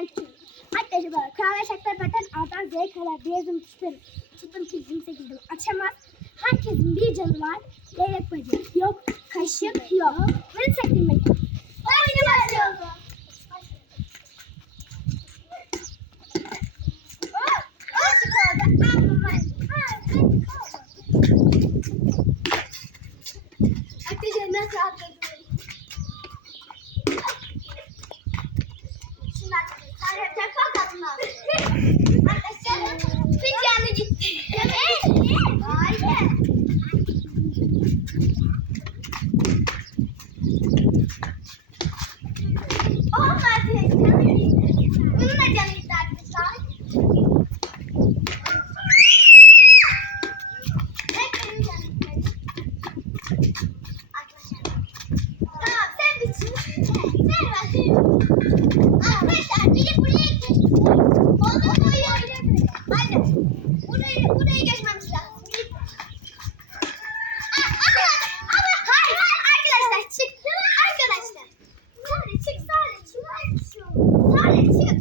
belki. Arkadaşlar kurabiye şarkıları zaten A'dan Z'ye kadar bir yazım tuttum. Tuttum ki 28 açamaz. Herkesin bir canı var. Leylek bacı yok, kaşık yok. Arkadaşlar yapacak fakat mı? Arkadaşlar bir canı gitti. Evet. Hayır. Olmadı. Canı gitti. Bunun da canı gitti arkadaşlar. Hep benim canım gitti. Arkadaşlar. Tamam sen biçim. Ver bakayım. Arkadaşlar biri buraya geç. Onu koyuyor. Hadi. Burayı, buraya geçmemiz lazım. Hayır, hayır?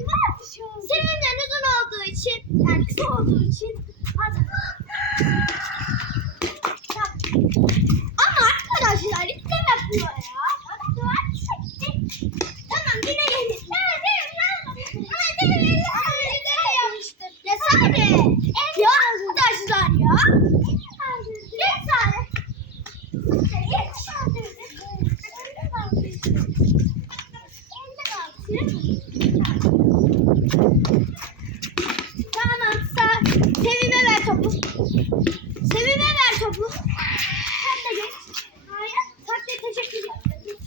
Seninle uzun olduğu için, yani kısa olduğu için. Tamam sen Sevime ver topu. Sevime ver topu. Sen de. Hayır. Takdir teşekkür ederim.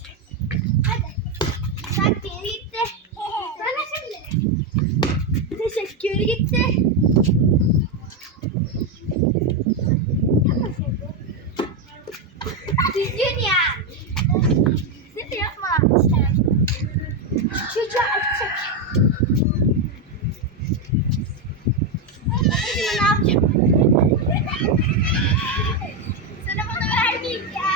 Hadi. Gitti. Sana şimdi. Teşekkür gitti. Ya. Sen de yapma. Çocuğa açacak. Şimdi ne yapacağım? Sana bunu vermeyeceğim.